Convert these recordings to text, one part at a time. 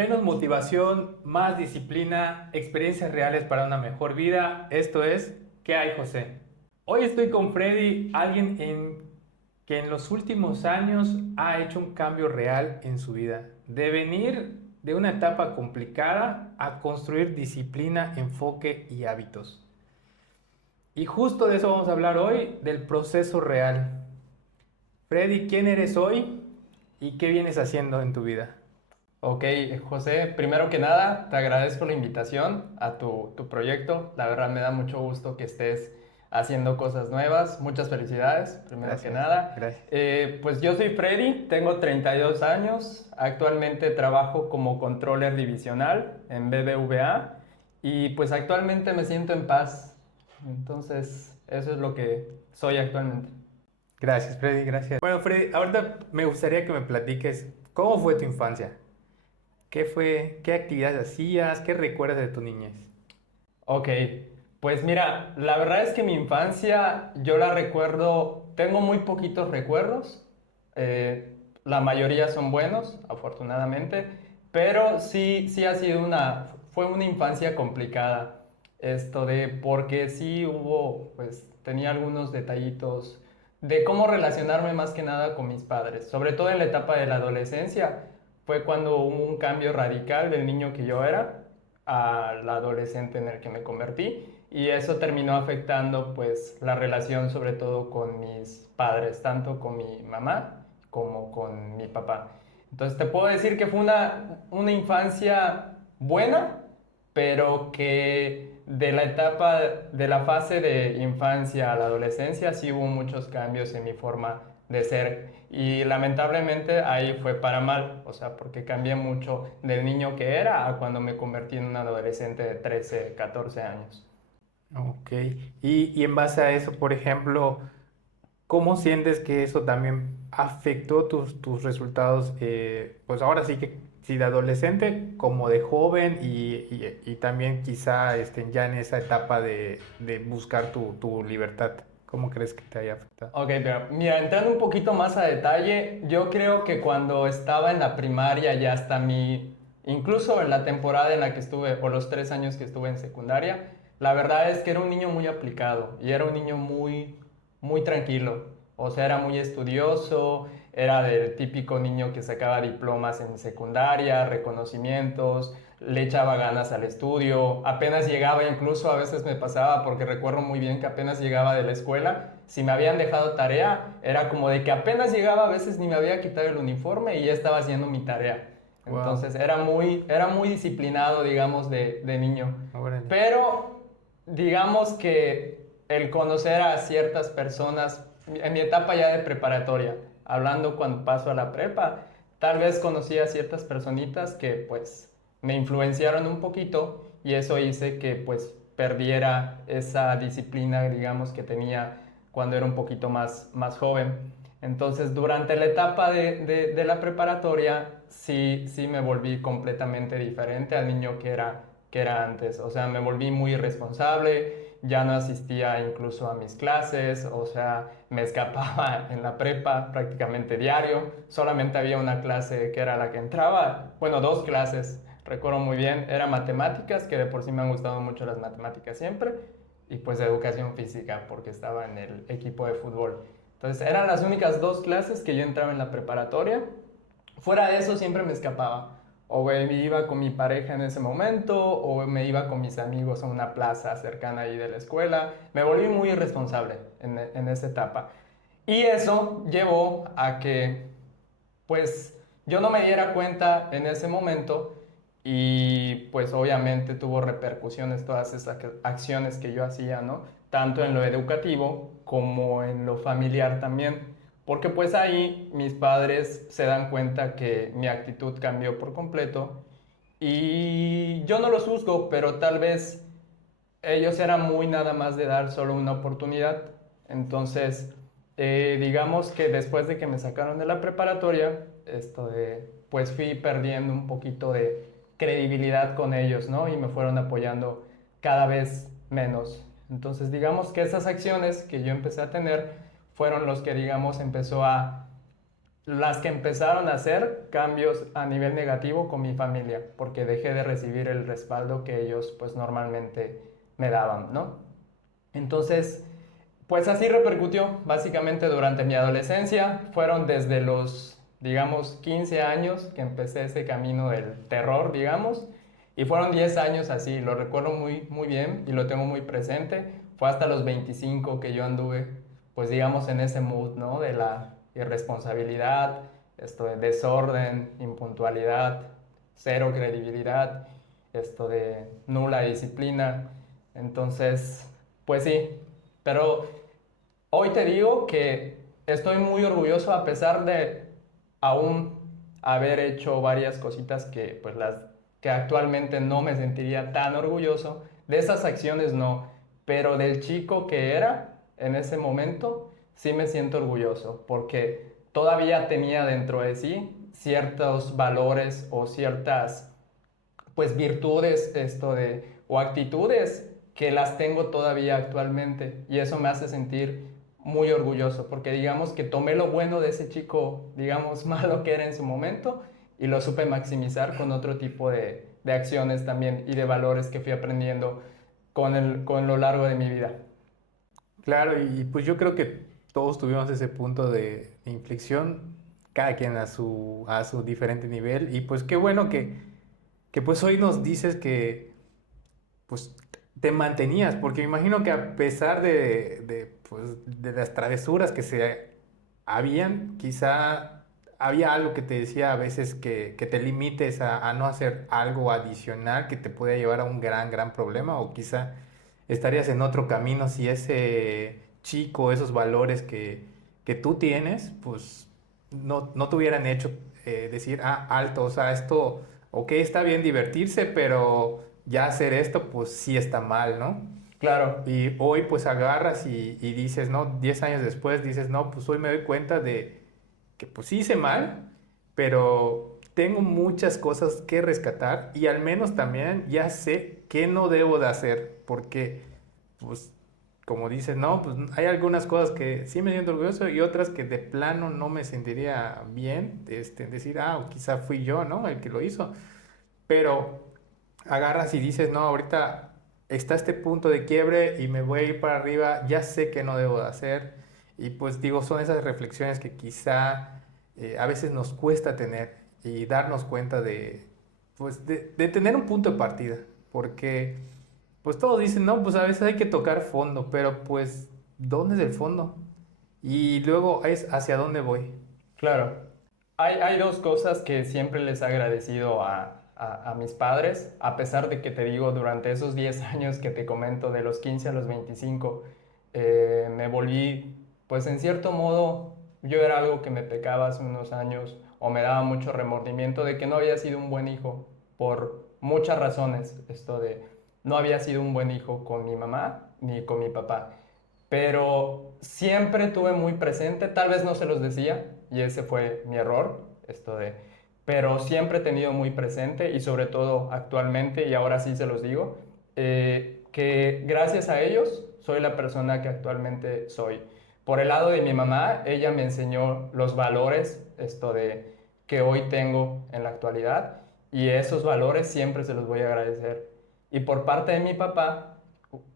Menos motivación, más disciplina, experiencias reales para una mejor vida. Esto es ¿Qué hay, José? Hoy estoy con Freddy, que en los últimos años ha hecho un cambio real en su vida. De venir de una etapa complicada a construir disciplina, enfoque y hábitos. Y justo de eso vamos a hablar hoy, del proceso real. Freddy, ¿quién eres hoy y qué vienes haciendo en tu vida? Ok, José, primero que nada, te agradezco la invitación a tu proyecto. La verdad me da mucho gusto que estés haciendo cosas nuevas. Muchas felicidades, primero que Gracias, nada. gracias. Pues yo soy Freddy, tengo 32 años. Actualmente trabajo como controller divisional en BBVA y pues actualmente me siento en paz. Entonces, eso es lo que soy actualmente. Gracias, Freddy, gracias. Bueno, Freddy, ahorita me gustaría que me platiques cómo fue tu infancia. ¿Qué actividades hacías? ¿Qué recuerdas de tu niñez? Ok, pues mira, la verdad es que mi infancia yo la recuerdo, tengo muy poquitos recuerdos, la mayoría son buenos, afortunadamente, pero sí ha sido fue una infancia complicada, porque sí hubo, pues tenía algunos detallitos de cómo relacionarme más que nada con mis padres, sobre todo en la etapa de la adolescencia, fue cuando hubo un cambio radical del niño que yo era al adolescente en el que me convertí y eso terminó afectando pues la relación sobre todo con mis padres, tanto con mi mamá como con mi papá. Entonces te puedo decir que fue una infancia buena, pero que de la etapa, de la fase de infancia a la adolescencia sí hubo muchos cambios en mi forma de ser y lamentablemente ahí fue para mal, o sea, porque cambié mucho del niño que era a cuando me convertí en un adolescente de 13 14 años. Ok. Y en base a eso, por ejemplo, ¿cómo sientes que eso también afectó tus resultados? Pues ahora sí que sí de adolescente como de joven y también quizá ya en esa etapa de buscar tu libertad. ¿Cómo crees que te haya afectado? Ok, pero mira, entrando un poquito más a detalle, yo creo que cuando estaba en la primaria ya hasta incluso en la temporada en la que estuve, o los 3 años que estuve en secundaria, la verdad es que era un niño muy aplicado y era un niño muy tranquilo. O sea, era muy estudioso, era del típico niño que sacaba diplomas en secundaria, reconocimientos, le echaba ganas al estudio, apenas llegaba, incluso a veces me pasaba, porque recuerdo muy bien que apenas llegaba de la escuela, si me habían dejado tarea, era como de que apenas llegaba, a veces ni me había quitado el uniforme y ya estaba haciendo mi tarea. Wow, Entonces era muy disciplinado, digamos, de niño. órale. Pero digamos que el conocer a ciertas personas, en mi etapa ya de preparatoria, hablando cuando paso a la prepa, tal vez conocí a ciertas personitas que pues me influenciaron un poquito y eso hice que pues perdiera esa disciplina, digamos, que tenía cuando era un poquito más joven. Entonces, durante la etapa de la preparatoria, sí me volví completamente diferente al niño que era antes. O sea, me volví muy irresponsable, ya no asistía incluso a mis clases, o sea, me escapaba en la prepa prácticamente diario. Solamente había una clase que era la que entraba, bueno, dos clases, recuerdo muy bien, era matemáticas, que de por sí me han gustado mucho las matemáticas siempre, y pues educación física, porque estaba en el equipo de fútbol. Entonces eran las únicas dos clases que yo entraba en la preparatoria. Fuera de eso siempre me escapaba. O me iba con mi pareja en ese momento, o me iba con mis amigos a una plaza cercana ahí de la escuela. Me volví muy irresponsable en esa etapa. Y eso llevó a que, pues, yo no me diera cuenta en ese momento y pues obviamente tuvo repercusiones todas esas acciones que yo hacía, ¿no? Tanto en lo educativo como en lo familiar también. Porque pues ahí mis padres se dan cuenta que mi actitud cambió por completo y yo no los juzgo, pero tal vez ellos eran muy nada más de dar solo una oportunidad. Entonces, digamos que después de que me sacaron de la preparatoria, pues fui perdiendo un poquito de credibilidad con ellos, ¿no? Y me fueron apoyando cada vez menos. Entonces, digamos que esas acciones que yo empecé a tener fueron los que, digamos, empezó a las que empezaron a hacer cambios a nivel negativo con mi familia, porque dejé de recibir el respaldo que ellos pues normalmente me daban, ¿no? Entonces, pues así repercutió básicamente durante mi adolescencia. Fueron desde los, digamos, 15 años que empecé ese camino del terror, digamos, y fueron 10 años así, lo recuerdo muy, muy bien y lo tengo muy presente. Fue hasta los 25 que yo anduve, pues digamos, en ese mood, ¿no? De la irresponsabilidad, esto de desorden, impuntualidad, cero credibilidad, esto de nula disciplina. Entonces, pues sí, pero hoy te digo que estoy muy orgulloso a pesar de aún haber hecho varias cositas que pues las que actualmente no me sentiría tan orgulloso. De esas acciones no, pero del chico que era en ese momento sí me siento orgulloso porque todavía tenía dentro de sí ciertos valores o ciertas pues virtudes o actitudes que las tengo todavía actualmente y eso me hace sentir muy orgulloso porque digamos que tomé lo bueno de ese chico, digamos, malo que era en su momento y lo supe maximizar con otro tipo de acciones también y de valores que fui aprendiendo con lo largo de mi vida. Claro, y pues yo creo que todos tuvimos ese punto de inflexión, cada quien a su diferente nivel, y pues qué bueno que pues hoy nos dices que pues te mantenías, porque me imagino que a pesar pues, de las travesuras que se habían, quizá había algo que te decía a veces que te limites a no hacer algo adicional que te pueda llevar a un gran problema, o quizá estarías en otro camino si ese chico, esos valores que tú tienes, pues no te hubieran hecho decir, ah, alto, o sea, esto, ok, está bien divertirse, pero ya hacer esto, pues sí está mal, ¿no? Claro, Y hoy pues agarras y dices, ¿no? 10 años después dices, no, pues hoy me doy cuenta de que pues sí hice mal, pero tengo muchas cosas que rescatar y al menos también ya sé qué no debo de hacer, porque pues como dices, no, pues hay algunas cosas que sí me siento orgulloso y otras que de plano no me sentiría bien, decir, ah, quizá fui yo, ¿no? El que lo hizo, pero agarras y dices, no, ahorita está este punto de quiebre y me voy a ir para arriba, ya sé que no debo de hacer. Y pues digo, son esas reflexiones que quizá a veces nos cuesta tener y darnos cuenta pues, de tener un punto de partida. Porque pues todos dicen, no, pues a veces hay que tocar fondo, pero pues, ¿dónde es el fondo? Y luego es hacia dónde voy. claro. Hay dos cosas que siempre les he agradecido a mis padres, a pesar de que te digo, durante esos 10 años que te comento, de los 15 a los 25, me volví, pues en cierto modo, yo era algo que me pecaba hace unos años o me daba mucho remordimiento de que no había sido un buen hijo por muchas razones. Esto de no había sido un buen hijo con mi mamá ni con mi papá, pero siempre tuve muy presente, tal vez no se los decía, y ese fue mi error, pero siempre he tenido muy presente, y sobre todo actualmente, y ahora sí se los digo, que gracias a ellos soy la persona que actualmente soy. Por el lado de mi mamá, ella me enseñó los valores, que hoy tengo en la actualidad, y esos valores siempre se los voy a agradecer. Y por parte de mi papá,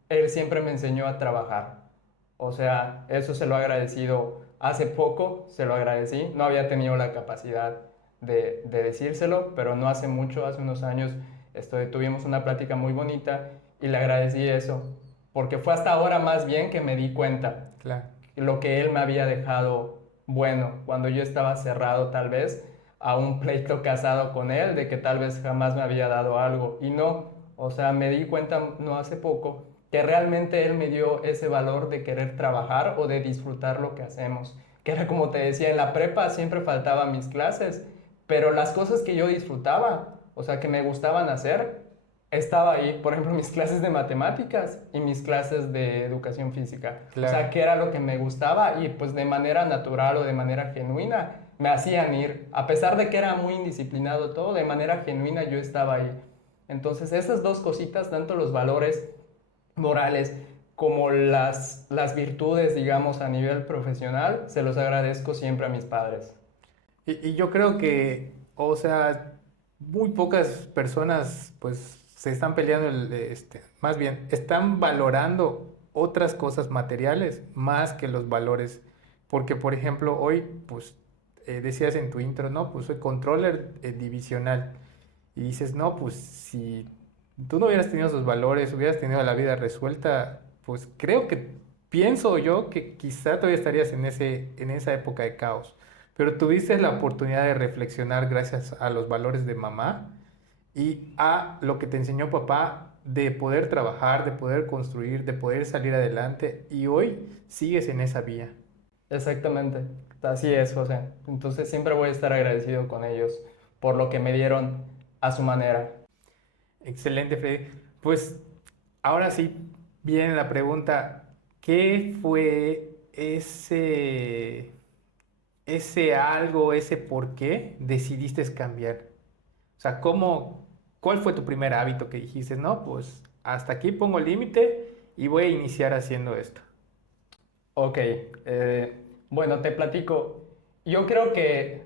él siempre me enseñó a trabajar. O sea, eso se lo he agradecido hace poco, se lo agradecí. No había tenido la capacidad de decírselo, pero no hace mucho, hace unos años, tuvimos una plática muy bonita y le agradecí eso, porque fue hasta ahora más bien que me di cuenta Claro. lo que él me había dejado bueno, cuando yo estaba cerrado tal vez a un pleito casado con él, de que tal vez jamás me había dado algo. Y no, o sea, me di cuenta no hace poco que realmente él me dio ese valor de querer trabajar o de disfrutar lo que hacemos. Que era como te decía, en la prepa siempre faltaba mis clases, pero las cosas que yo disfrutaba, o sea, que me gustaban hacer, estaba ahí, por ejemplo, mis clases de matemáticas y mis clases de educación física. O sea, Claro. que era lo que me gustaba y pues de manera natural o de manera genuina me hacían ir. A pesar de que era muy indisciplinado todo, de manera genuina yo estaba ahí. Entonces, esas dos cositas, tanto los valores morales como las virtudes, digamos, a nivel profesional, se los agradezco siempre a mis padres. Y yo creo que, o sea, muy pocas personas pues se están peleando, más bien, están valorando otras cosas materiales más que los valores. Porque, por ejemplo, hoy, pues, decías en tu intro, no, pues soy controller divisional. Y dices, no, pues si tú no hubieras tenido esos valores, hubieras tenido la vida resuelta, pues creo que pienso yo que quizá todavía estarías en esa época de caos. Pero tuviste la oportunidad de reflexionar gracias a los valores de mamá y a lo que te enseñó papá de poder trabajar, de poder construir, de poder salir adelante y hoy sigues en esa vía. Exactamente, así es, José. Entonces siempre voy a estar agradecido con ellos por lo que me dieron a su manera. Excelente, Freddy. Pues ahora sí viene la pregunta, ¿qué fue ese algo, ese por qué decidiste cambiar? O sea, ¿cuál fue tu primer hábito que dijiste, no, pues hasta aquí pongo límite y voy a iniciar haciendo esto? Ok, bueno, te platico. Yo creo que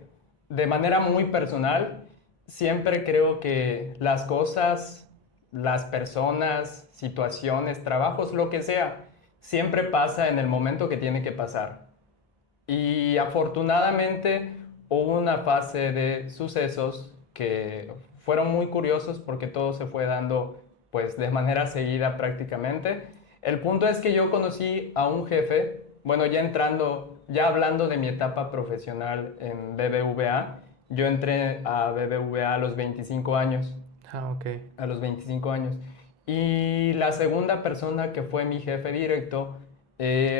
de manera muy personal, siempre creo que las cosas, las personas, situaciones, trabajos, lo que sea, siempre pasa en el momento que tiene que pasar. Y afortunadamente hubo una fase de sucesos que fueron muy curiosos porque todo se fue dando pues de manera seguida prácticamente. El punto es que yo conocí a un jefe, bueno, ya entrando, ya hablando de mi etapa profesional en BBVA, yo entré a BBVA a los 25 años, Ah, ok. a los 25 años. Y la segunda persona que fue mi jefe directo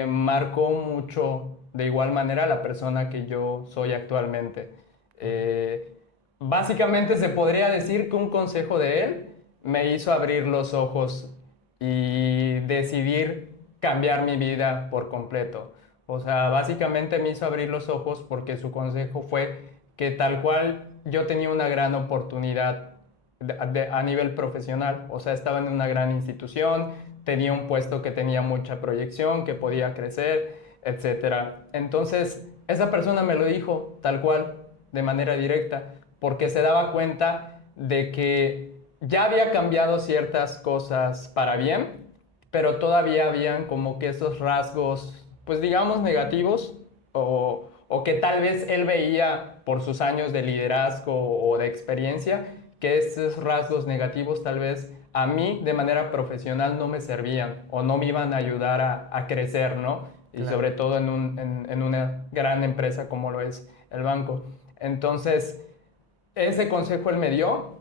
marcó mucho de igual manera la persona que yo soy actualmente. Eh, Básicamente se podría decir que un consejo de él me hizo abrir los ojos y decidir cambiar mi vida por completo. O sea, básicamente me hizo abrir los ojos porque su consejo fue que tal cual yo tenía una gran oportunidad a nivel profesional, o sea, estaba en una gran institución, tenía un puesto que tenía mucha proyección, que podía crecer, etcétera. Entonces, esa persona me lo dijo tal cual, de manera directa, porque se daba cuenta de que ya había cambiado ciertas cosas para bien, pero todavía habían como que esos rasgos, pues digamos negativos, o que tal vez él veía por sus años de liderazgo o de experiencia, que esos rasgos negativos tal vez a mí de manera profesional no me servían o no me iban a ayudar a crecer, ¿no? Y Claro. sobre todo en una gran empresa como lo es el banco. Entonces, ese consejo él me dio,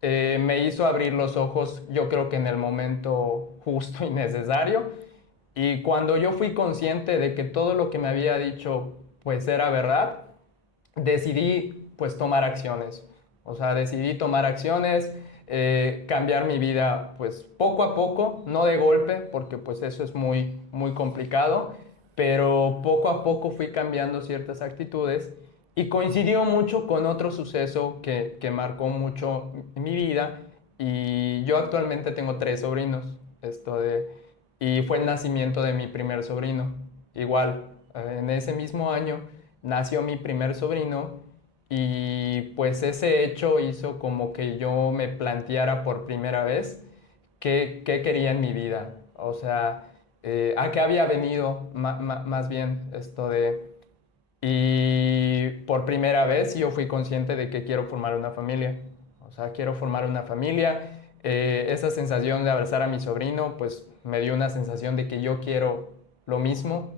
me hizo abrir los ojos, yo creo que en el momento justo y necesario. Y cuando yo fui consciente de que todo lo que me había dicho pues era verdad, decidí pues tomar acciones. O sea, decidí tomar acciones, cambiar mi vida pues poco a poco, no de golpe, porque pues eso es muy, muy complicado, pero poco a poco fui cambiando ciertas actitudes y coincidió mucho con otro suceso que marcó mucho mi vida y yo actualmente tengo 3 sobrinos, y fue el nacimiento de mi primer sobrino. Igual, en ese mismo año nació mi primer sobrino y pues ese hecho hizo como que yo me planteara por primera vez qué quería en mi vida. O sea, a qué había venido más bien esto de... Y por primera vez yo fui consciente de que quiero formar una familia. O sea, quiero formar una familia. Esa sensación de abrazar a mi sobrino, pues me dio una sensación de que yo quiero lo mismo.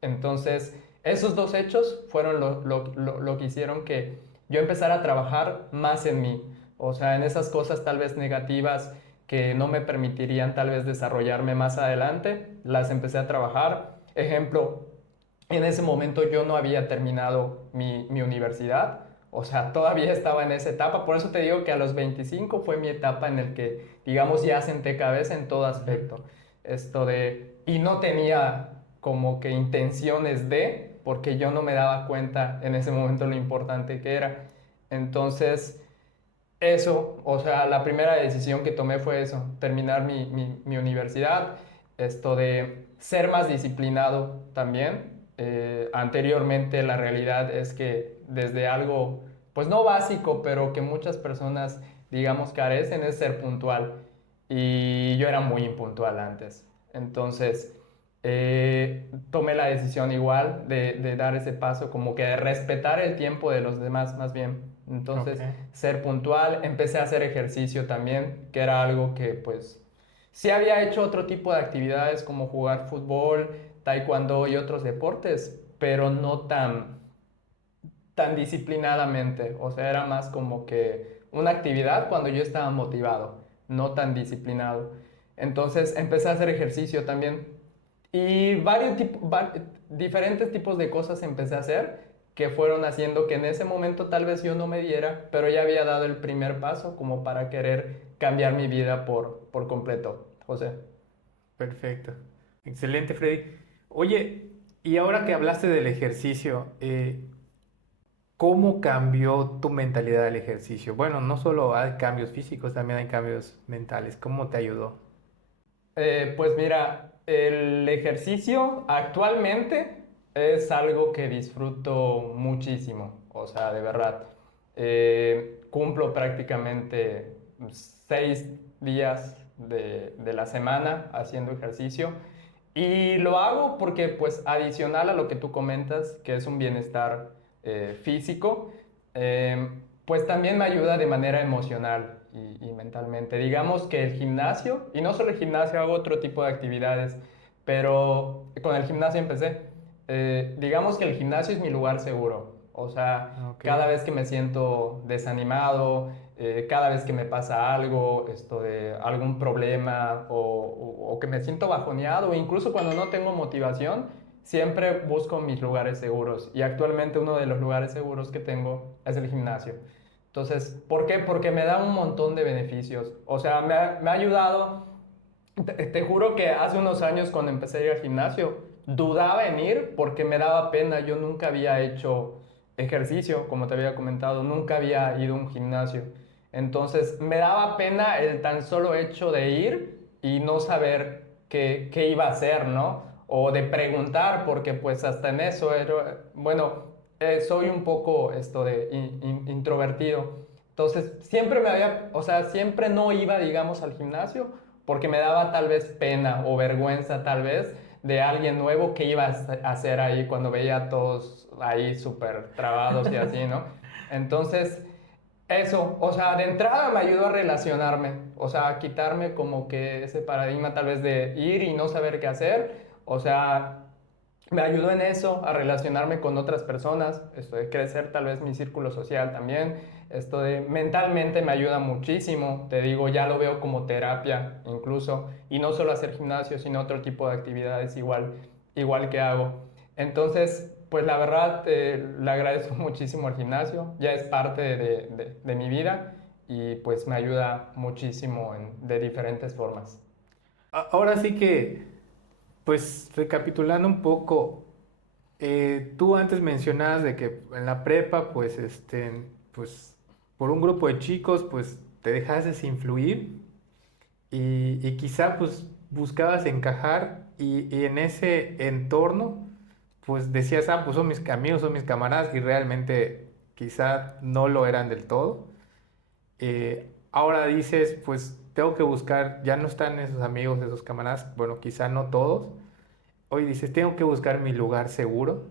Entonces, esos dos hechos fueron lo que hicieron que yo empezara a trabajar más en mí. O sea, en esas cosas tal vez negativas que no me permitirían tal vez desarrollarme más adelante, las empecé a trabajar. Ejemplo, en ese momento yo no había terminado mi universidad, o sea, todavía estaba en esa etapa, por eso te digo que a los 25 fue mi etapa en el que, digamos, ya senté cabeza en todo Ujú. aspecto. Y no tenía como que intenciones de, porque yo no me daba cuenta en ese momento lo importante que era. Entonces, eso, o sea, la primera decisión que tomé fue eso, terminar mi universidad, esto de ser más disciplinado también. Anteriormente la realidad es que desde algo, pues no básico, pero que muchas personas, digamos, carecen, es ser puntual. Y yo era muy impuntual antes. Entonces, tomé la decisión igual de dar ese paso, como que de respetar el tiempo de los demás más bien. Ok. Entonces, ser puntual, empecé a hacer ejercicio también, que era algo que pues sí había hecho otro tipo de actividades como jugar fútbol, taekwondo y otros deportes, pero no tan disciplinadamente. O sea, era más como que una actividad cuando yo estaba motivado, no tan disciplinado. Entonces empecé a hacer ejercicio también y diferentes tipos de cosas empecé a hacer que fueron haciendo que en ese momento tal vez yo no me diera, pero ya había dado el primer paso como para querer cambiar mi vida por completo, José. Perfecto. Excelente, Freddy. Oye, y ahora que hablaste del ejercicio, ¿cómo cambió tu mentalidad del ejercicio? Bueno, no solo hay cambios físicos, también hay cambios mentales. ¿Cómo te ayudó? Pues mira, el ejercicio actualmente es algo que disfruto muchísimo, o sea, de verdad. Cumplo prácticamente 6 días de la semana haciendo ejercicio y lo hago porque pues adicional a lo que tú comentas, que es un bienestar físico, pues también me ayuda de manera emocional y mentalmente. Digamos que el gimnasio, y no solo el gimnasio, hago otro tipo de actividades, pero con el gimnasio empecé. Digamos que el gimnasio es mi lugar seguro. O sea, Ok. cada vez que me siento desanimado, cada vez que me pasa algo, esto de algún problema o que me siento bajoneado, o incluso cuando no tengo motivación, siempre busco mis lugares seguros. Y actualmente uno de los lugares seguros que tengo es el gimnasio. Entonces, ¿por qué? Porque me da un montón de beneficios. O sea, me ha ayudado. Te juro que hace unos años cuando empecé a ir al gimnasio, dudaba en ir porque me daba pena. Yo nunca había hecho ejercicio, como te había comentado, nunca había ido a un gimnasio. Entonces, me daba pena el tan solo hecho de ir y no saber qué iba a hacer, ¿no? O de preguntar, porque pues hasta en eso era, bueno, soy un poco esto de introvertido. Entonces, siempre me había, o sea, siempre no iba, digamos, al gimnasio porque me daba tal vez pena o vergüenza tal vez de alguien nuevo que iba a hacer ahí cuando veía a todos ahí súper trabados y así, ¿no? Entonces, eso, o sea, de entrada me ayudó a relacionarme, o sea, a quitarme como que ese paradigma tal vez de ir y no saber qué hacer, o sea, me ayudó en eso, a relacionarme con otras personas, esto de crecer tal vez mi círculo social también, esto de mentalmente me ayuda muchísimo, te digo, ya lo veo como terapia incluso, y no solo hacer gimnasio, sino otro tipo de actividades igual que hago. Entonces, pues la verdad, le agradezco muchísimo al gimnasio, ya es parte de mi vida y pues me ayuda muchísimo de diferentes formas. Ahora sí que, pues recapitulando un poco, tú antes mencionabas de que en la prepa, pues, pues, por un grupo de chicos, pues, te dejaste influir y quizá, pues, buscabas encajar y en ese entorno, pues, decías, pues, son mis amigos, son mis camaradas y realmente quizá no lo eran del todo. Ahora dices, pues, tengo que buscar, ya no están esos amigos, esos camaradas, bueno, quizá no todos. Hoy dices, tengo que buscar mi lugar seguro.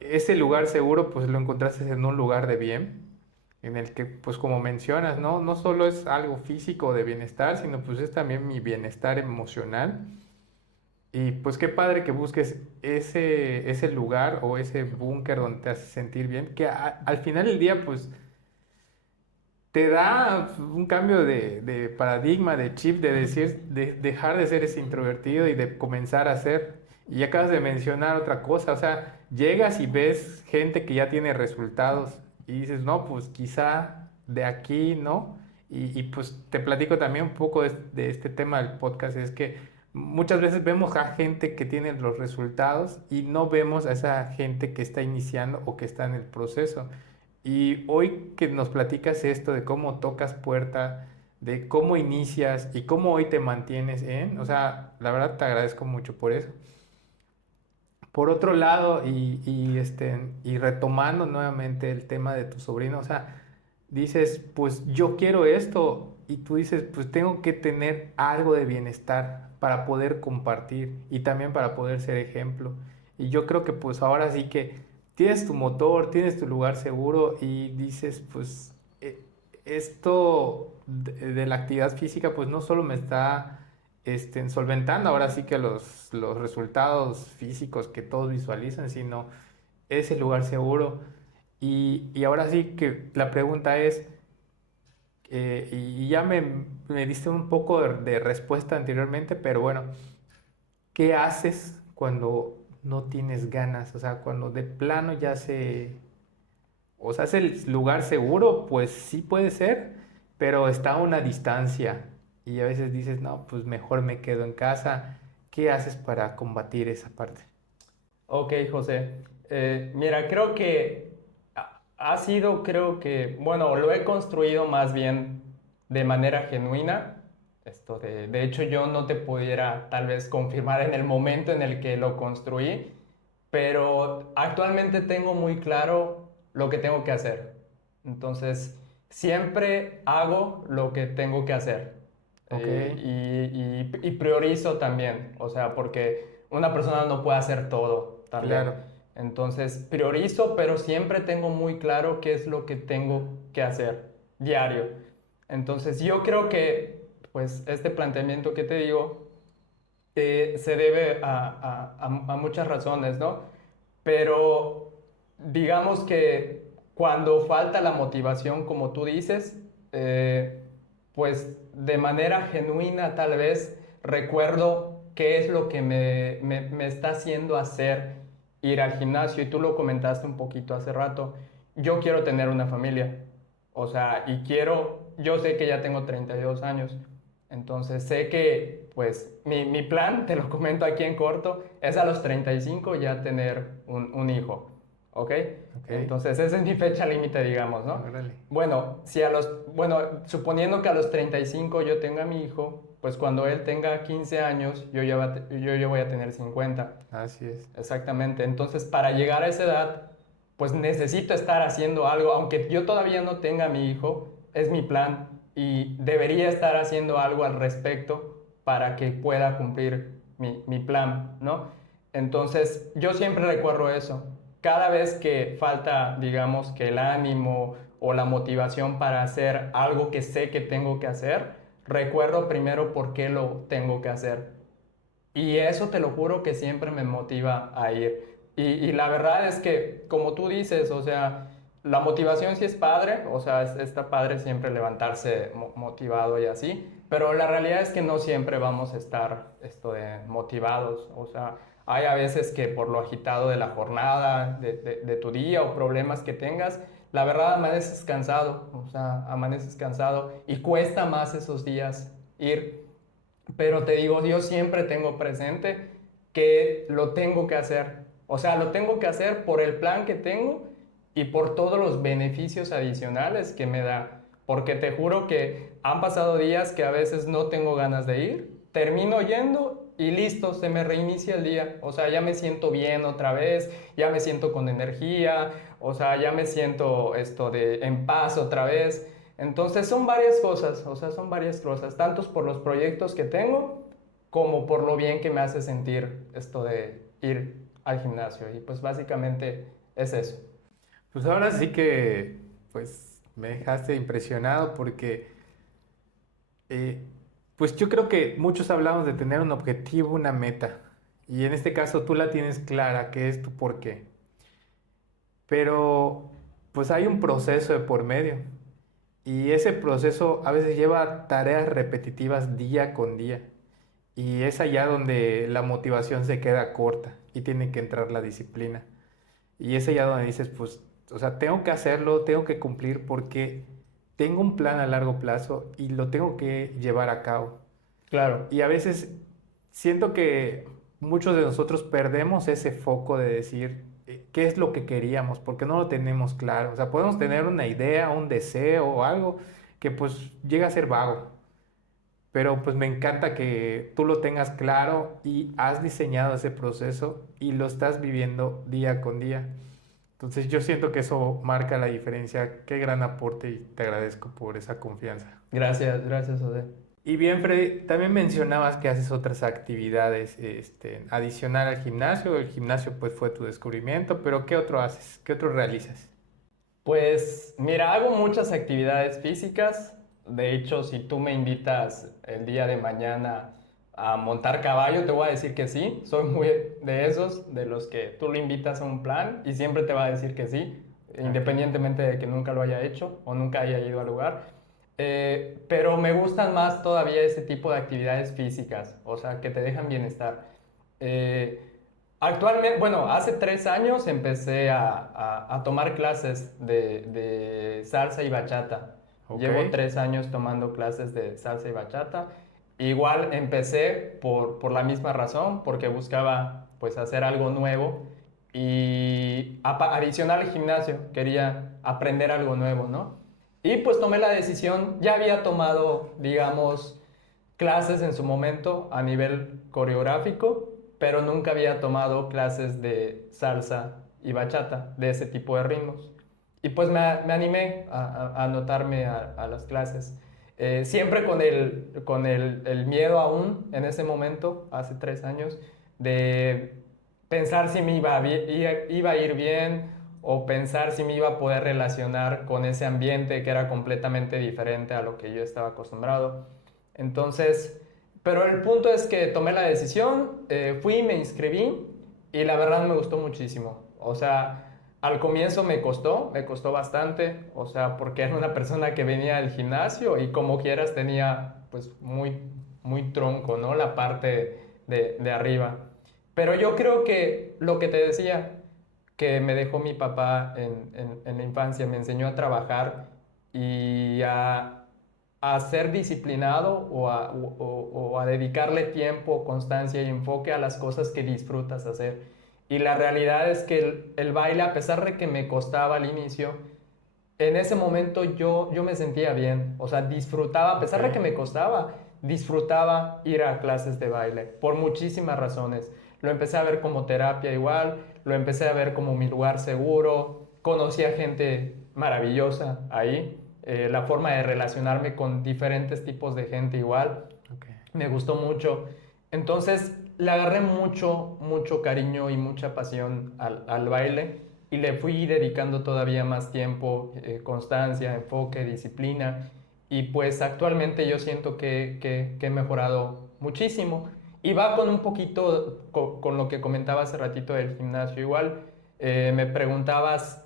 Ese lugar seguro, pues lo encontraste en un lugar de bien, en el que, pues como mencionas, ¿no? No solo es algo físico de bienestar, sino pues es también mi bienestar emocional. Y pues qué padre que busques ese lugar o ese búnker donde te hace sentir bien, que al final del día, pues te da un cambio de paradigma, de chip, de decir, de dejar de ser ese introvertido y de comenzar a ser. Y acabas de mencionar otra cosa, o sea, llegas y ves gente que ya tiene resultados y dices, no, pues quizá de aquí, ¿no? Pues te platico también un poco de este tema del podcast, es que muchas veces vemos a gente que tiene los resultados y no vemos a esa gente que está iniciando o que está en el proceso. Y hoy que nos platicas esto de cómo tocas puerta, de cómo inicias y cómo hoy te mantienes o sea, la verdad te agradezco mucho por eso. Por otro lado, y retomando nuevamente el tema de tu sobrino, o sea, dices, pues yo quiero esto, y tú dices, pues tengo que tener algo de bienestar para poder compartir y también para poder ser ejemplo. Y yo creo que pues ahora sí que tienes tu motor, tienes tu lugar seguro y dices, pues esto de la actividad física, pues no solo me está solventando ahora sí que los resultados físicos que todos visualizan, sino ese lugar seguro. Y ahora sí que la pregunta es, y ya me diste un poco de respuesta anteriormente, pero bueno, ¿qué haces cuando no tienes ganas? O sea, cuando de plano ya o sea, es el lugar seguro, pues sí puede ser, pero está a una distancia. Y a veces dices, no, pues mejor me quedo en casa. ¿Qué haces para combatir esa parte? Ok, José. Mira, creo que ha sido, creo que, bueno, lo he construido más bien de manera genuina. De hecho, yo no te pudiera tal vez confirmar en el momento en el que lo construí, pero actualmente tengo muy claro lo que tengo que hacer. Entonces, siempre hago lo que tengo que hacer. Ok, Y priorizo también, o sea, porque una persona no puede hacer todo también. claro, Entonces, priorizo, pero siempre tengo muy claro qué es lo que tengo que hacer diario. Entonces, yo creo que, pues, este planteamiento que te digo, se debe a muchas razones, ¿no? Pero digamos que cuando falta la motivación, como tú dices, pues de manera genuina tal vez recuerdo qué es lo que me está haciendo hacer ir al gimnasio. Y tú lo comentaste un poquito hace rato. Yo quiero tener una familia. O sea, yo sé que ya tengo 32 años. Entonces sé que, pues, mi plan, te lo comento aquí en corto, es a los 35 ya tener un hijo, ¿ok? ok, Entonces esa es mi fecha límite, digamos, ¿no? órale. Bueno, suponiendo que a los 35 yo tenga mi hijo, pues cuando él tenga 15 años, yo ya voy a tener 50. Así es. Exactamente. Entonces, para llegar a esa edad, pues necesito estar haciendo algo, aunque yo todavía no tenga a mi hijo, es mi plan y debería estar haciendo algo al respecto para que pueda cumplir mi plan, ¿no? Entonces, yo siempre recuerdo eso. Cada vez que falta, digamos, que el ánimo o la motivación para hacer algo que sé que tengo que hacer, recuerdo primero por qué lo tengo que hacer. Y eso te lo juro que siempre me motiva a ir. Y la verdad es que, como tú dices, o sea, la motivación sí es padre, o sea, está padre siempre levantarse motivado y así, pero la realidad es que no siempre vamos a estar motivados. O sea, hay a veces que por lo agitado de la jornada, de tu día o problemas que tengas, la verdad amaneces cansado, o sea, amaneces cansado y cuesta más esos días ir. Pero te digo, yo siempre tengo presente que lo tengo que hacer. O sea, lo tengo que hacer por el plan que tengo y por todos los beneficios adicionales que me da. Porque te juro que han pasado días que a veces no tengo ganas de ir, termino yendo y listo, se me reinicia el día. O sea, ya me siento bien otra vez, ya me siento con energía, o sea, ya me siento en paz otra vez. Entonces son varias cosas, o sea, son varias cosas, tanto por los proyectos que tengo como por lo bien que me hace sentir esto de ir al gimnasio. Y pues básicamente es eso. Pues ahora sí que, pues me dejaste impresionado porque, eh, pues yo creo que muchos hablamos de tener un objetivo, una meta. Y en este caso tú la tienes clara, que es tu porqué. Pero, pues hay un proceso de por medio. Y ese proceso a veces lleva tareas repetitivas día con día. Y es allá donde la motivación se queda corta y tiene que entrar la disciplina. Y es allá donde dices, pues, o sea, tengo que hacerlo, tengo que cumplir porque tengo un plan a largo plazo y lo tengo que llevar a cabo. Claro, Y a veces siento que muchos de nosotros perdemos ese foco de decir qué es lo que queríamos, porque no lo tenemos claro. O sea, podemos tener una idea, un deseo o algo que pues llega a ser vago. pero pues me encanta que tú lo tengas claro y has diseñado ese proceso y lo estás viviendo día con día. Entonces yo siento que eso marca la diferencia. Qué gran aporte y te agradezco por esa confianza. Gracias, gracias, José. Y bien, Freddy, también mencionabas que haces otras actividades, adicional al gimnasio. El gimnasio pues fue tu descubrimiento, pero ¿qué otro haces? ¿Qué otro realizas? Pues mira, hago muchas actividades físicas. De hecho, si tú me invitas el día de mañana a montar caballo, te voy a decir que sí. Soy muy de esos, de los que tú lo invitas a un plan y siempre te va a decir que sí, Ok. independientemente de que nunca lo haya hecho o nunca haya ido al lugar. Pero me gustan más todavía ese tipo de actividades físicas, o sea, que te dejan bienestar. Eh, Actualmente, bueno, hace 3 años empecé a tomar clases de salsa y bachata. Ok. Llevo 3 años tomando clases de salsa y bachata. Igual empecé por la misma razón, porque buscaba pues hacer algo nuevo y adicional al gimnasio, quería aprender algo nuevo, ¿no? Y pues tomé la decisión, ya había tomado, digamos, clases en su momento a nivel coreográfico, pero nunca había tomado clases de salsa y bachata, de ese tipo de ritmos. Y pues me animé a anotarme a las clases. Siempre con el miedo aún en ese momento, hace 3 años, de pensar si me iba a ir bien o pensar si me iba a poder relacionar con ese ambiente que era completamente diferente a lo que yo estaba acostumbrado. Entonces, pero el punto es que tomé la decisión, fui, me inscribí y la verdad me gustó muchísimo. O sea, al comienzo me costó bastante, o sea, porque era una persona que venía del gimnasio y como quieras tenía pues muy tronco, ¿no? La parte de arriba. Pero yo creo que lo que te decía, que me dejó mi papá en la infancia, me enseñó a trabajar y a ser disciplinado o a dedicarle tiempo, constancia y enfoque a las cosas que disfrutas hacer. Y la realidad es que el baile, a pesar de que me costaba al inicio, en ese momento yo me sentía bien, o sea, disfrutaba, a Ok. pesar de que me costaba, disfrutaba ir a clases de baile, por muchísimas razones. Lo empecé a ver como terapia igual, lo empecé a ver como mi lugar seguro, conocí a gente maravillosa ahí, la forma de relacionarme con diferentes tipos de gente igual, Ok. me gustó mucho. Entonces le agarré mucho cariño y mucha pasión al baile y le fui dedicando todavía más tiempo, constancia, enfoque, disciplina. Y pues actualmente yo siento que he mejorado muchísimo. Y va con un poquito con lo que comentaba hace ratito del gimnasio. Igual me preguntabas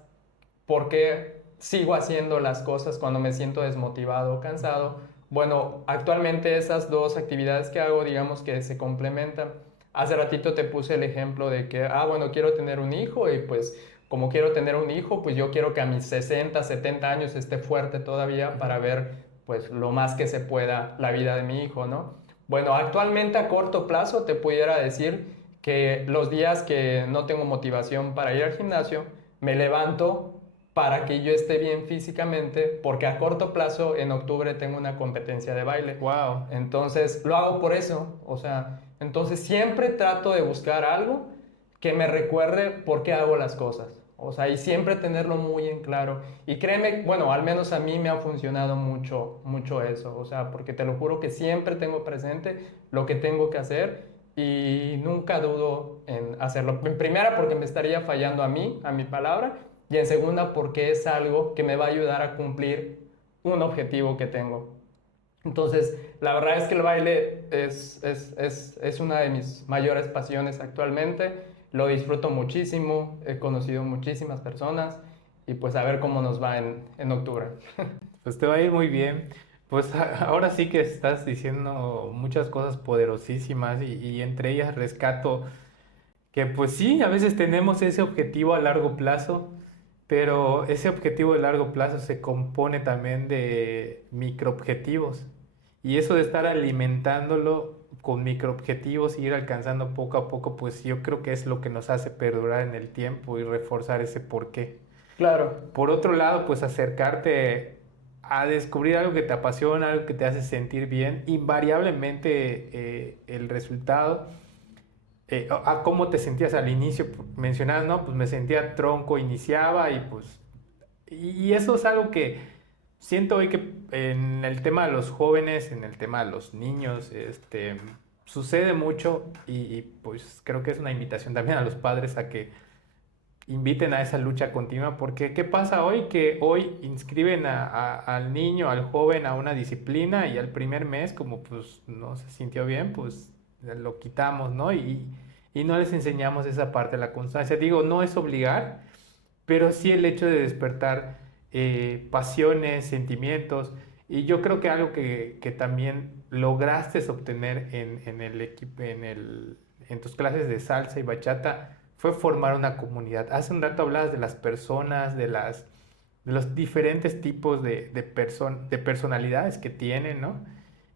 por qué sigo haciendo las cosas cuando me siento desmotivado o cansado. Bueno, actualmente esas dos actividades que hago, digamos que se complementan. Hace ratito te puse el ejemplo de que, bueno, quiero tener un hijo y pues como quiero tener un hijo, pues yo quiero que a mis 60, 70 años esté fuerte todavía Ujú. para ver pues lo más que se pueda la vida de mi hijo, ¿no? Bueno, actualmente a corto plazo te pudiera decir que los días que no tengo motivación para ir al gimnasio, me levanto para que yo esté bien físicamente, porque a corto plazo, en octubre, tengo una competencia de baile. Wow. Entonces, lo hago por eso. O sea, entonces siempre trato de buscar algo que me recuerde por qué hago las cosas. O sea, y siempre tenerlo muy en claro. Y créeme, bueno, al menos a mí me ha funcionado mucho eso. O sea, porque te lo juro que siempre tengo presente lo que tengo que hacer y nunca dudo en hacerlo. En primera, porque me estaría fallando a mí, a mi palabra, y en segunda, porque es algo que me va a ayudar a cumplir un objetivo que tengo. Entonces, la verdad es que el baile es una de mis mayores pasiones actualmente. Lo disfruto muchísimo, he conocido muchísimas personas y pues a ver cómo nos va en octubre. Pues te va a ir muy bien. Pues ahora sí que estás diciendo muchas cosas poderosísimas y entre ellas rescato que pues sí, a veces tenemos ese objetivo a largo plazo, pero ese objetivo de largo plazo se compone también de microobjetivos. Y eso de estar alimentándolo con microobjetivos y ir alcanzando poco a poco, pues yo creo que es lo que nos hace perdurar en el tiempo y reforzar ese porqué. Claro, Por otro lado, pues acercarte a descubrir algo que te apasiona, algo que te hace sentir bien, invariablemente el resultado, a cómo te sentías al inicio, mencionabas, no, pues me sentía tronco, iniciaba y pues, y eso es algo que siento hoy que en el tema de los jóvenes, en el tema de los niños, sucede mucho pues creo que es una invitación también a los padres a que inviten a esa lucha continua, porque ¿qué pasa hoy? Que hoy inscriben al niño, al joven a una disciplina y al primer mes, como pues no se sintió bien, pues lo quitamos, ¿no? Y no les enseñamos esa parte de la constancia. Digo, no es obligar, pero sí el hecho de despertar pasiones, sentimientos, y yo creo que algo que también lograste obtener en el equipo, en tus clases de salsa y bachata, fue formar una comunidad. Hace un rato hablabas de las personas, de los diferentes tipos de personalidades que tienen, ¿no?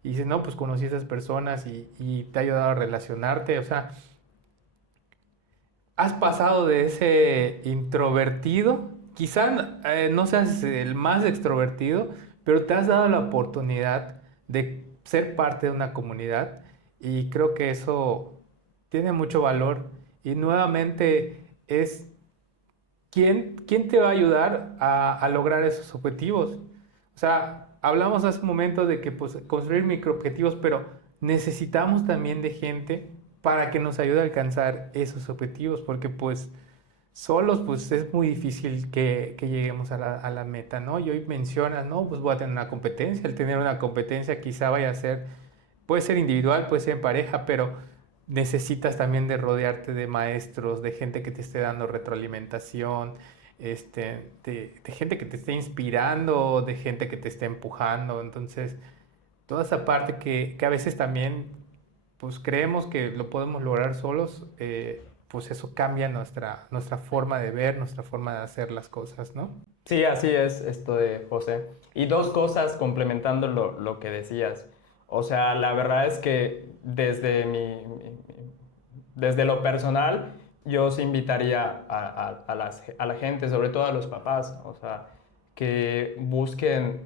Y dices, no, pues conocí a esas personas y te ha ayudado a relacionarte, o sea, has pasado de ese introvertido, quizá no seas el más extrovertido, pero te has dado la oportunidad de ser parte de una comunidad y creo que eso tiene mucho valor y nuevamente es quién te va a ayudar a lograr esos objetivos. O sea, hablamos hace un momento de que pues, construir microobjetivos, pero necesitamos también de gente para que nos ayude a alcanzar esos objetivos, porque pues solos pues es muy difícil que lleguemos a la meta, ¿no? Y hoy mencionas, ¿no? Pues voy a tener una competencia, el tener una competencia quizá vaya a ser, puede ser individual, puede ser en pareja, pero necesitas también de rodearte de maestros, de gente que te esté dando retroalimentación, de gente que te esté inspirando, de gente que te esté empujando. Entonces, toda esa parte que a veces también, pues creemos que lo podemos lograr solos, pues eso cambia nuestra forma de ver, nuestra forma de hacer las cosas, ¿no? Sí, así es esto de José. Y dos cosas complementando lo que decías. O sea, la verdad es que desde lo personal, yo sí invitaría a la gente, sobre todo a los papás, o sea, que busquen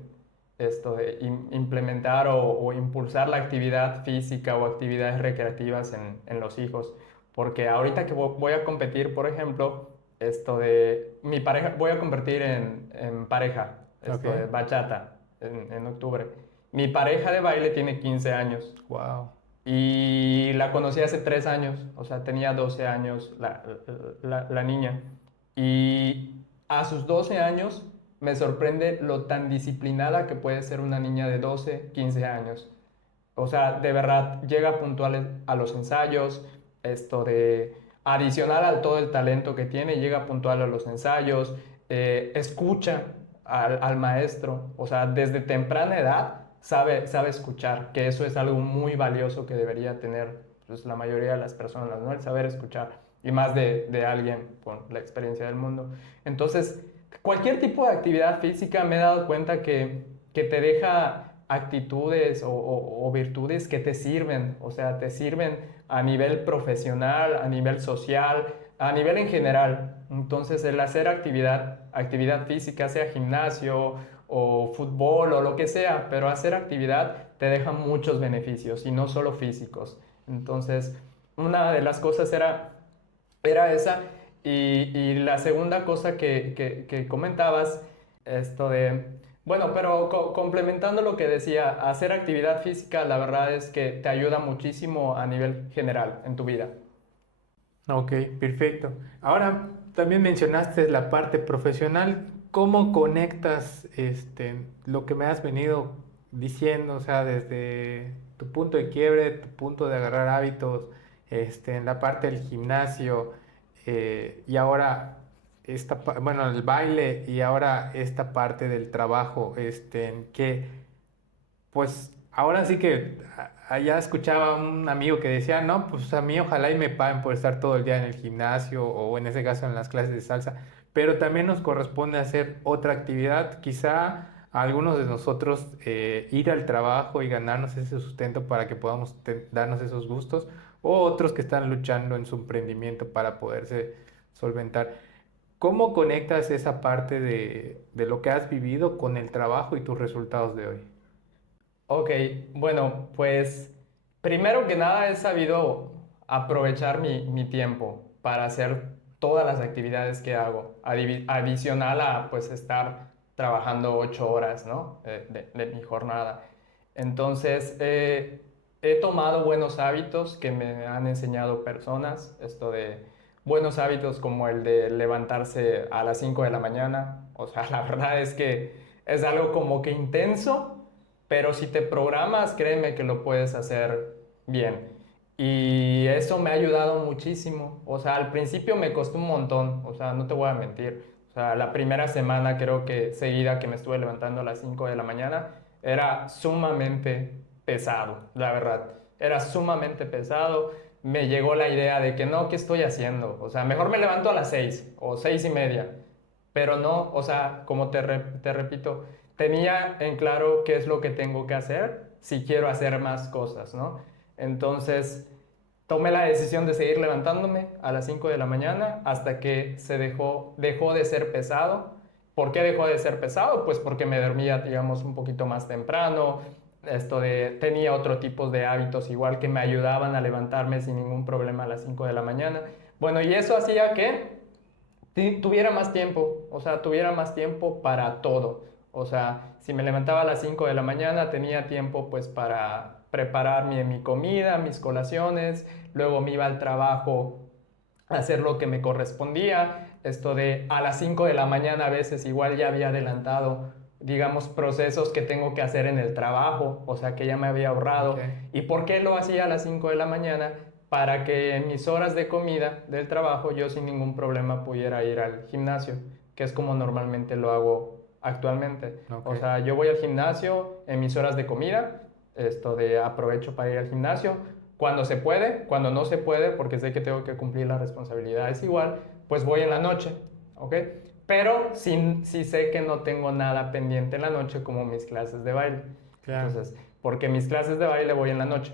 esto de implementar o impulsar la actividad física o actividades recreativas en los hijos. Porque ahorita que voy a competir, por ejemplo, esto de mi pareja, voy a competir en pareja, Ok. esto de bachata en octubre. Mi pareja de baile tiene 15 años Wow. y la conocí hace 3 años, o sea, tenía 12 años la niña. Y a sus 12 años me sorprende lo tan disciplinada que puede ser una niña de 12 15 años. O sea, de verdad, llega puntual a los ensayos, esto de adicional a todo el talento que tiene, llega puntual a los ensayos, escucha al maestro, o sea, desde temprana edad sabe escuchar, que eso es algo muy valioso que debería tener pues, la mayoría de las personas, ¿no? El saber escuchar, y más de alguien con la experiencia del mundo. Entonces, cualquier tipo de actividad física me he dado cuenta que te deja actitudes o virtudes que te sirven, o sea, te sirven a nivel profesional, a nivel social, a nivel en general. Entonces, el hacer actividad física, sea gimnasio o fútbol o lo que sea, pero hacer actividad te deja muchos beneficios y no solo físicos. Entonces, una de las cosas era esa. Y la segunda cosa que comentabas, esto de, bueno, pero complementando lo que decía, hacer actividad física, la verdad es que te ayuda muchísimo a nivel general en tu vida. Ok, perfecto. Ahora también mencionaste la parte profesional. ¿Cómo conectas lo que me has venido diciendo, o sea, desde tu punto de quiebre, tu punto de agarrar hábitos, en la parte del gimnasio y ahora bueno, el baile y ahora esta parte del trabajo, que pues ahora sí que allá escuchaba a un amigo que decía, no, pues a mí ojalá y me paguen por estar todo el día en el gimnasio o en ese caso en las clases de salsa, pero también nos corresponde hacer otra actividad, quizá a algunos de nosotros ir al trabajo y ganarnos ese sustento para que podamos darnos esos gustos, o otros que están luchando en su emprendimiento para poderse solventar. ¿Cómo conectas esa parte de lo que has vivido con el trabajo y tus resultados de hoy? Ok, bueno, pues primero que nada he sabido aprovechar mi tiempo para hacer todas las actividades que hago, adicional a pues estar trabajando 8 horas, ¿no? De mi jornada. Entonces, he tomado buenos hábitos que me han enseñado personas, esto de buenos hábitos como el de levantarse a las 5 de la mañana, o sea, la verdad es que es algo como que intenso, pero si te programas, créeme que lo puedes hacer bien. Y eso me ha ayudado muchísimo. O sea, al principio me costó un montón, o sea, no te voy a mentir. O sea, la primera semana creo que seguida que me estuve levantando a las 5 de la mañana, era sumamente pesado, la verdad. Era sumamente pesado. Me llegó la idea de que no, ¿qué estoy haciendo? O sea, mejor me levanto a las 6 o 6:30. Pero no, o sea, como te repito, tenía en claro qué es lo que tengo que hacer si quiero hacer más cosas, ¿no? Entonces, tomé la decisión de seguir levantándome a las 5 de la mañana hasta que dejó de ser pesado. ¿Por qué dejó de ser pesado? Pues porque me dormía, digamos, un poquito más temprano. Tenía otro tipo de hábitos igual que me ayudaban a levantarme sin ningún problema a las 5 de la mañana. Bueno, y eso hacía que tuviera más tiempo, o sea, tuviera más tiempo para todo. O sea, si me levantaba a las 5 de la mañana, tenía tiempo pues para preparar mi comida, mis colaciones, luego me iba al trabajo a hacer lo que me correspondía. Esto de a las 5 de la mañana a veces igual ya había adelantado, digamos, procesos que tengo que hacer en el trabajo, o sea, que ya me había Ok, ahorrado. ¿Y por qué lo hacía a las 5 de la mañana? Para que en mis horas de comida del trabajo yo sin ningún problema pudiera ir al gimnasio, que es como normalmente lo hago actualmente. ok. O sea, yo voy al gimnasio en mis horas de comida, esto de aprovecho para ir al gimnasio, cuando se puede, cuando no se puede, porque sé que tengo que cumplir las responsabilidades igual, pues voy en la noche, ¿ok? Pero sí sé que no tengo nada pendiente en la noche como mis clases de baile. Claro. Entonces, porque mis clases de baile voy en la noche.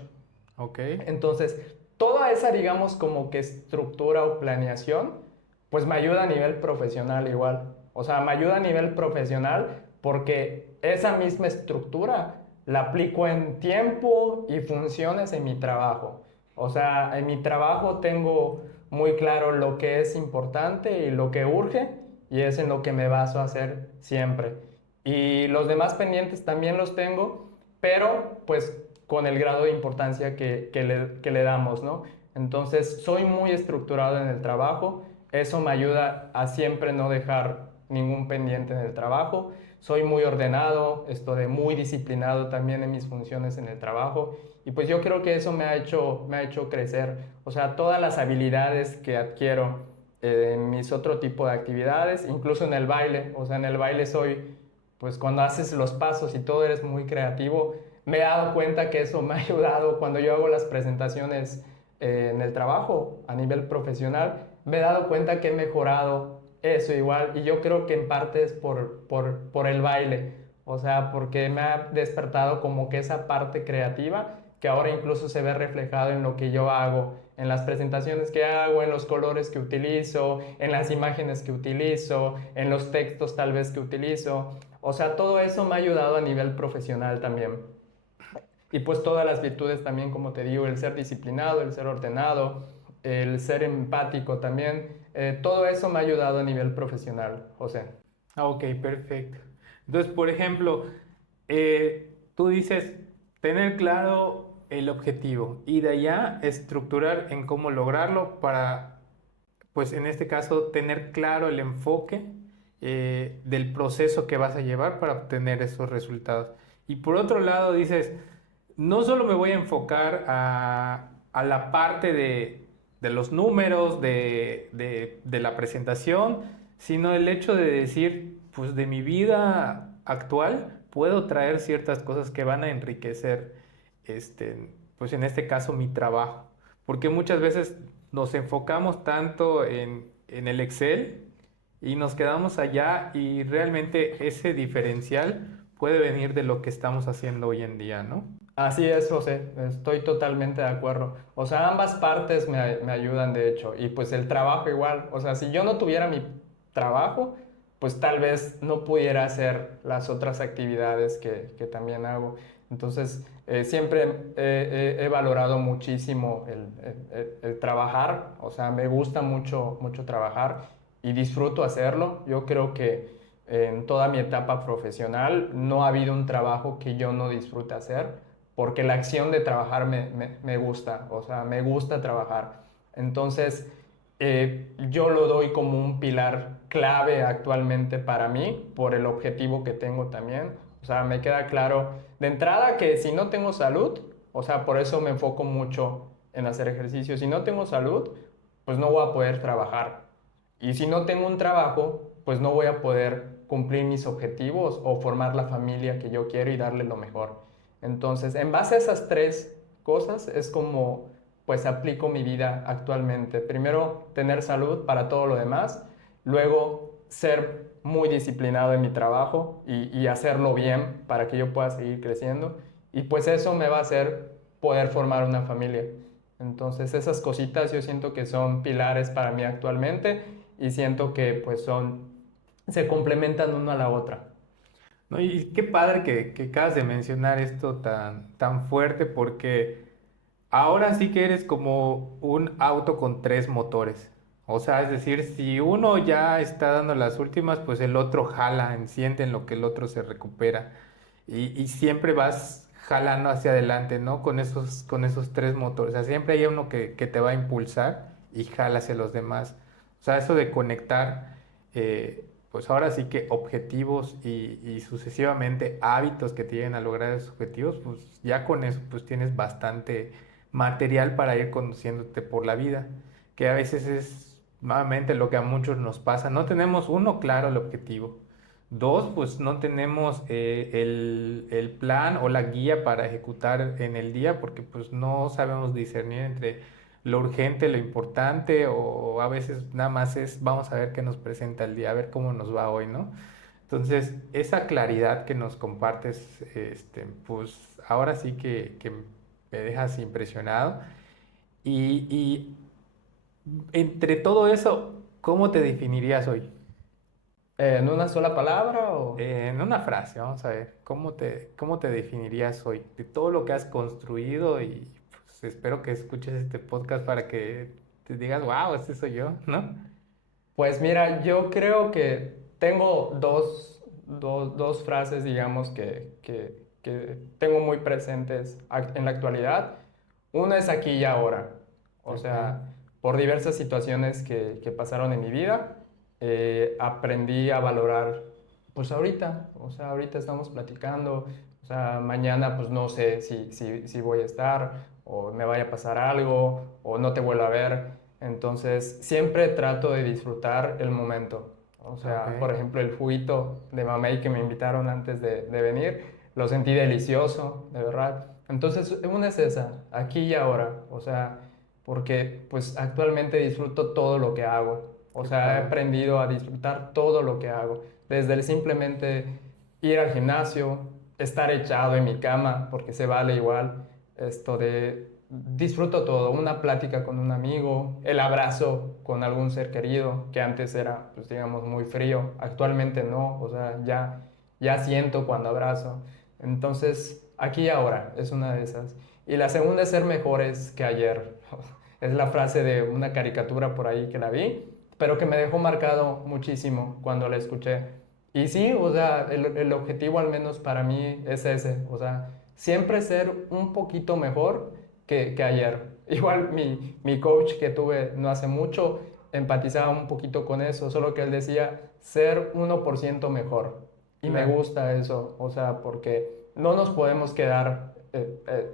Ok. Entonces, toda esa, digamos, como que estructura o planeación, pues me ayuda a nivel profesional igual. O sea, me ayuda a nivel profesional porque esa misma estructura la aplico en tiempo y funciones en mi trabajo. O sea, en mi trabajo tengo muy claro lo que es importante y lo que urge y es en lo que me baso a hacer siempre. Y los demás pendientes también los tengo, pero pues con el grado de importancia que le damos, ¿no? Entonces, soy muy estructurado en el trabajo, eso me ayuda a siempre no dejar ningún pendiente en el trabajo, soy muy ordenado, muy disciplinado también en mis funciones en el trabajo, y pues yo creo que eso me ha hecho crecer, o sea, todas las habilidades que adquiero en mis otro tipo de actividades, incluso en el baile, o sea, en el baile pues cuando haces los pasos y todo eres muy creativo, me he dado cuenta que eso me ha ayudado cuando yo hago las presentaciones en el trabajo a nivel profesional. Me he dado cuenta que he mejorado eso igual y yo creo que en parte es por el baile. O sea, porque me ha despertado como que esa parte creativa que ahora incluso se ve reflejado en lo que yo hago, en las presentaciones que hago, en los colores que utilizo, en las imágenes que utilizo, en los textos tal vez que utilizo. O sea, todo eso me ha ayudado a nivel profesional también. Y pues todas las virtudes también, como te digo, el ser disciplinado, el ser ordenado, el ser empático también, todo eso me ha ayudado a nivel profesional, José. Ah, ok, perfecto. Entonces, por ejemplo, tú dices tener claro el objetivo y de allá estructurar en cómo lograrlo para, pues en este caso, tener claro el enfoque del proceso que vas a llevar para obtener esos resultados. Y por otro lado, dices, no solo me voy a enfocar a la parte de los números, de la presentación, sino el hecho de decir, pues de mi vida actual puedo traer ciertas cosas que van a enriquecer, pues en este caso mi trabajo. Porque muchas veces nos enfocamos tanto en el Excel y nos quedamos allá y realmente ese diferencial puede venir de lo que estamos haciendo hoy en día, ¿no? Así es, José, estoy totalmente de acuerdo. O sea, ambas partes me ayudan, de hecho, y pues el trabajo igual. O sea, si yo no tuviera trabajo, pues tal vez no pudiera hacer las otras actividades que también hago. Entonces, siempre he valorado muchísimo el trabajar, o sea, me gusta mucho, mucho trabajar y disfruto hacerlo. Yo creo que en toda mi etapa profesional no ha habido un trabajo que yo no disfrute hacer, porque la acción de trabajar me gusta, o sea, me gusta trabajar. Entonces, yo lo doy como un pilar clave actualmente para mí, por el objetivo que tengo también. O sea, me queda claro de entrada que si no tengo salud, o sea, por eso me enfoco mucho en hacer ejercicio. Si no tengo salud, pues no voy a poder trabajar. Y si no tengo un trabajo, pues no voy a poder cumplir mis objetivos o formar la familia que yo quiero y darle lo mejor. Entonces, en base a esas tres cosas, es como pues aplico mi vida actualmente. Primero, tener salud para todo lo demás. Luego, ser muy disciplinado en mi trabajo y hacerlo bien para que yo pueda seguir creciendo. Y pues eso me va a hacer poder formar una familia. Entonces, esas cositas yo siento que son pilares para mí actualmente y siento que pues se complementan una a la otra. ¿No? Y qué padre que acabas de mencionar esto tan fuerte porque ahora sí que eres como un auto con tres motores. O sea, es decir, si uno ya está dando las últimas, pues el otro jala, enciende en lo que el otro se recupera. Y siempre vas jalando hacia adelante, ¿no? Con esos tres motores. O sea, siempre hay uno que te va a impulsar y jala hacia los demás. O sea, eso de conectar, pues ahora sí que objetivos y sucesivamente hábitos que te lleven a lograr esos objetivos, pues ya con eso pues tienes bastante material para ir conduciéndote por la vida, que a veces es nuevamente lo que a muchos nos pasa. No tenemos uno claro el objetivo. Dos, pues no tenemos el plan o la guía para ejecutar en el día porque pues no sabemos discernir entre lo urgente, lo importante o a veces nada más es vamos a ver qué nos presenta el día, a ver cómo nos va hoy, ¿no? Entonces, esa claridad que nos compartes, pues ahora sí que me dejas impresionado. Y entre todo eso, ¿cómo te definirías hoy? ¿En una sola palabra o...? En una frase, vamos a ver, cómo te definirías hoy? De todo lo que has construido y pues, espero que escuches este podcast para que te digas, wow, este soy yo, ¿no? Pues mira, yo creo que tengo dos frases, digamos, que tengo muy presentes en la actualidad. Una es aquí y ahora. O Ok, sea, por diversas situaciones que pasaron en mi vida, aprendí a valorar, pues ahorita. O sea, ahorita estamos platicando. O sea, mañana pues no sé si voy a estar o me vaya a pasar algo o no te vuelvo a ver. Entonces, siempre trato de disfrutar el momento. O ok, sea, por ejemplo, el juguito de mamey que me invitaron antes de venir, lo sentí delicioso, de verdad. Entonces, una es esa, aquí y ahora. O sea, porque pues actualmente disfruto todo lo que hago. O qué sea, he padre. aprendido a disfrutar todo lo que hago. Desde el simplemente ir al gimnasio, estar echado en mi cama, porque se vale igual, esto de disfruto todo, una plática con un amigo, el abrazo con algún ser querido, que antes era, pues digamos, muy frío, actualmente no, o sea, ya siento cuando abrazo. Entonces, aquí y ahora es una de esas. Y la segunda es ser mejores que ayer. Es la frase de una caricatura por ahí que la vi, pero que me dejó marcado muchísimo cuando la escuché. Y sí, o sea, el objetivo al menos para mí es ese, o sea, siempre ser un poquito mejor que ayer. Igual mi coach que tuve no hace mucho empatizaba un poquito con eso, solo que él decía ser 1% mejor. Y me Claro. gusta eso, o sea, porque no nos podemos quedar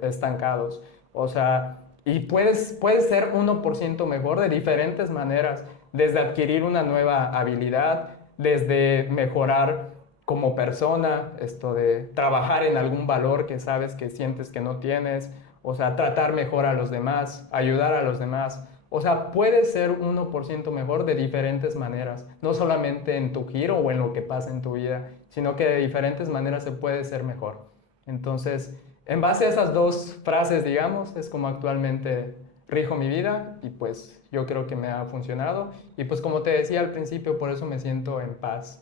estancados. O sea, y puedes ser 1% mejor de diferentes maneras, desde adquirir una nueva habilidad, desde mejorar como persona, esto de trabajar en algún valor que sabes que sientes que no tienes, o sea, tratar mejor a los demás, ayudar a los demás. O sea, puedes ser 1% mejor de diferentes maneras, no solamente en tu giro o en lo que pasa en tu vida, sino que de diferentes maneras se puede ser mejor. Entonces, en base a esas dos frases, digamos, es como actualmente rijo mi vida y pues yo creo que me ha funcionado. Y pues como te decía al principio, por eso me siento en paz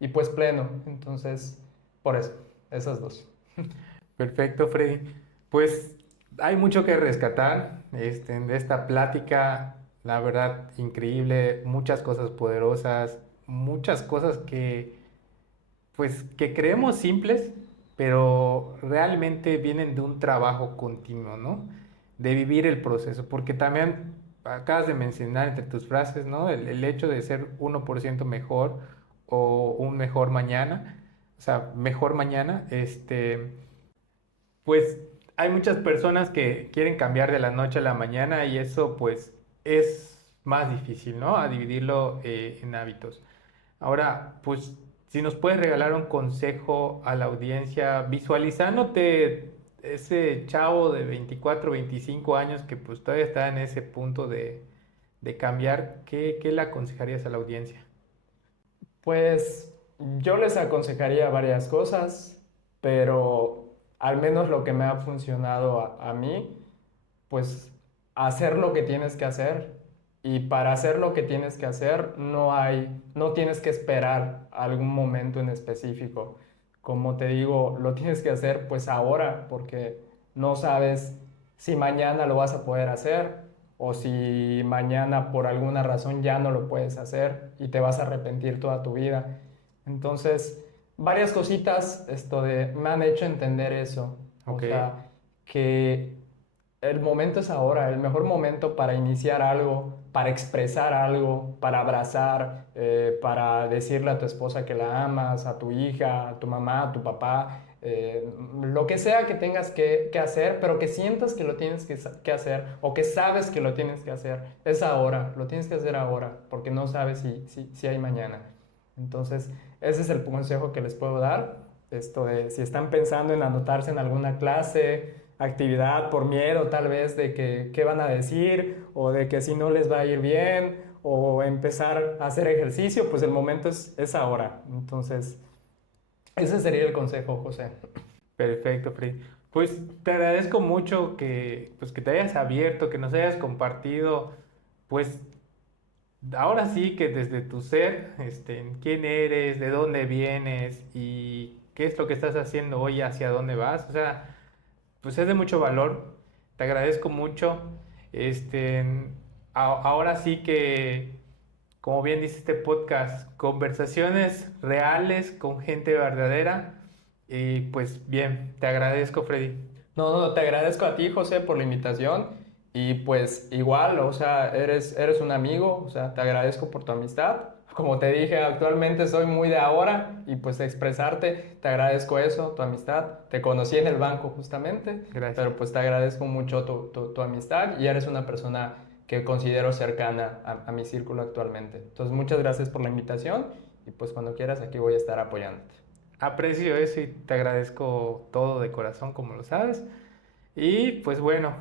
y pues pleno. Entonces, por eso, esas dos. Perfecto, Freddy. Pues hay mucho que rescatar de esta plática, la verdad, increíble, muchas cosas poderosas, muchas cosas que, pues, que creemos simples, pero realmente vienen de un trabajo continuo, ¿no? De vivir el proceso, porque también acabas de mencionar entre tus frases, ¿no? El hecho de ser 1% mejor o un mejor mañana, o sea, mejor mañana, pues hay muchas personas que quieren cambiar de la noche a la mañana y eso pues es más difícil, ¿no? A dividirlo en hábitos. Ahora, pues si nos puedes regalar un consejo a la audiencia, visualizándote ese chavo de 24, 25 años que pues todavía está en ese punto de cambiar, ¿qué le aconsejarías a la audiencia? Pues yo les aconsejaría varias cosas, pero al menos lo que me ha funcionado a mí, pues hacer lo que tienes que hacer. Y para hacer lo que tienes que hacer, no tienes que esperar algún momento en específico. Como te digo, lo tienes que hacer pues ahora, porque no sabes si mañana lo vas a poder hacer o si mañana por alguna razón ya no lo puedes hacer y te vas a arrepentir toda tu vida. Entonces, varias cositas me han hecho entender eso. O Ok, sea, que el momento es ahora, el mejor momento para iniciar algo, para expresar algo, para abrazar, para decirle a tu esposa que la amas, a tu hija, a tu mamá, a tu papá, lo que sea que tengas que hacer, pero que sientas que lo tienes que hacer o que sabes que lo tienes que hacer, es ahora, lo tienes que hacer ahora, porque no sabes si hay mañana. Entonces, ese es el consejo que les puedo dar. Esto de si están pensando en anotarse en alguna clase, actividad por miedo tal vez de que qué van a decir o de que si no les va a ir bien o empezar a hacer ejercicio, pues el momento es ahora. Entonces, ese sería el consejo, José. perfecto, Freddy. Pues te agradezco mucho que, pues, que te hayas abierto, que nos hayas compartido, pues ahora sí que desde tu ser, quién eres, de dónde vienes y qué es lo que estás haciendo hoy, hacia dónde vas. O sea, pues es de mucho valor. Te agradezco mucho. Este, ahora sí que, como bien dice este podcast, conversaciones reales con gente verdadera. Y pues bien, te agradezco, Freddy. No, te agradezco a ti, José, por la invitación y pues igual, o sea, eres un amigo, o sea, te agradezco por tu amistad. Como te dije, actualmente soy muy de ahora y pues expresarte, te agradezco eso, tu amistad. Te conocí en el banco justamente, Gracias. pero pues te agradezco mucho tu amistad y eres una persona que considero cercana a mi círculo actualmente. Entonces, muchas gracias por la invitación y pues cuando quieras aquí voy a estar apoyándote. Aprecio eso y te agradezco todo de corazón, como lo sabes. Y pues bueno,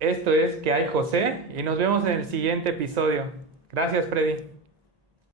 esto es Que hay José y nos vemos en el siguiente episodio. Gracias, Freddy.